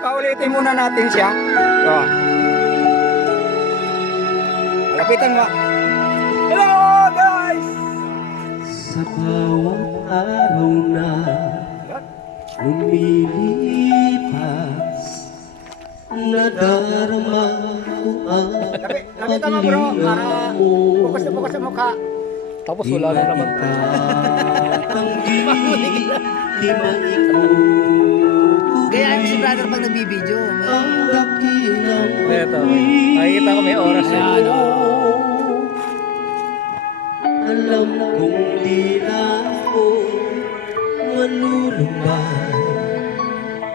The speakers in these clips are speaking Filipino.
Paulitin muna natin siya. Oh. Lapitan mo. Hello guys! Sa bawat araw na lumilipas, nadarama ko ang Lapitan mo bro, para bukas na bukas sa mukha. Tapos wala na naman. Kaya yung si brother pag nagbibideo. Ito, nakikita ko may oras eh. Alam kong di na ako manulumbay.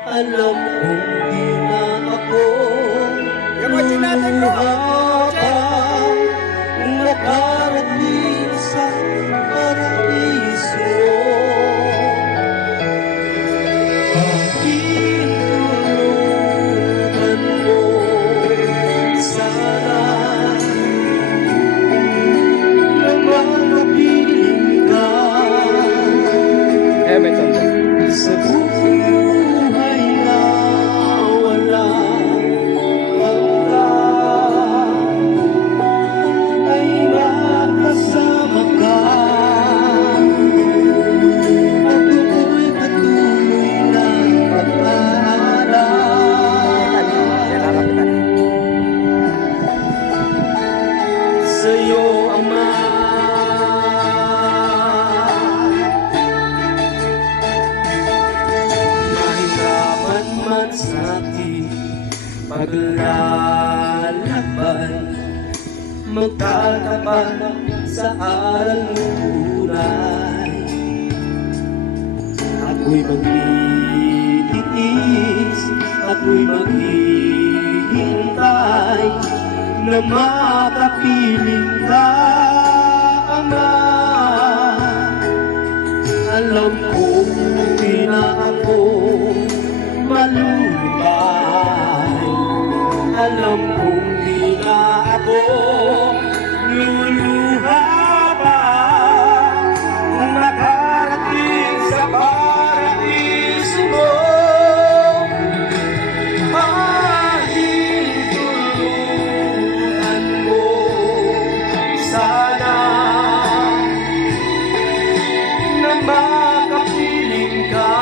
Alam kong di na ako Gamotsin natin bro! habang nakarating sa paraiso. Pagtulungan mo sana na makapiling ka Eh, may tonto. sa buhay na walang hanggan, ay makasama ka at ako'y patuloy na pag-aalala sa'yo, Ama. Mahirapan man sa'kin paglalaban, magtatapat sa aral mo tunay. Ako'y magtitiis, ako'y maghihintay na makapiling ka, Ama. Alam kong di na ako malulubay. Alam kong di na ako luluha pa kung makarating sa paraiso mo. Pahintulutan mo sana na makapiling ka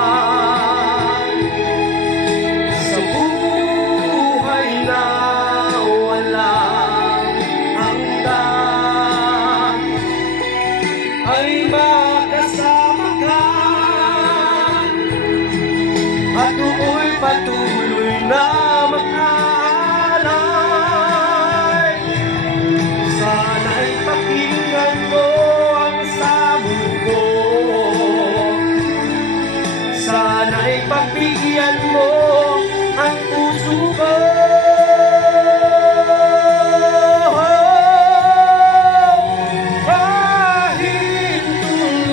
sa buhay na walang hanggan, ay makasama ka at ako'y patuloy na mag-aalay. Sana'y pakinggan mo ang sabi ko, sana'y pagbigyan mo ang puso ko.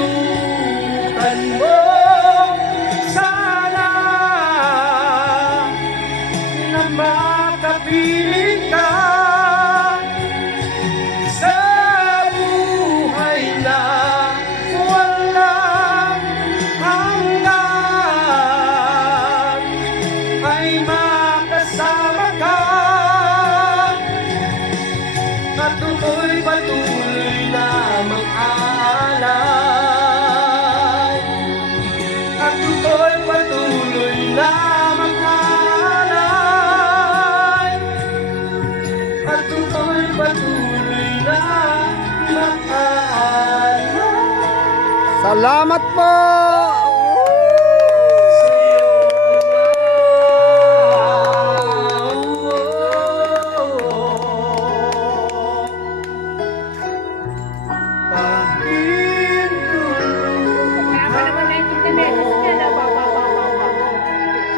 Pahintulutan mo sana na makapiling ka sa buhay na walang hanggan, ay makasama ka at ako'y patuloy na mag-aalay. At ako'y patuloy na mag-aalay. At ako'y patuloy na mag-aalay. Salamat po!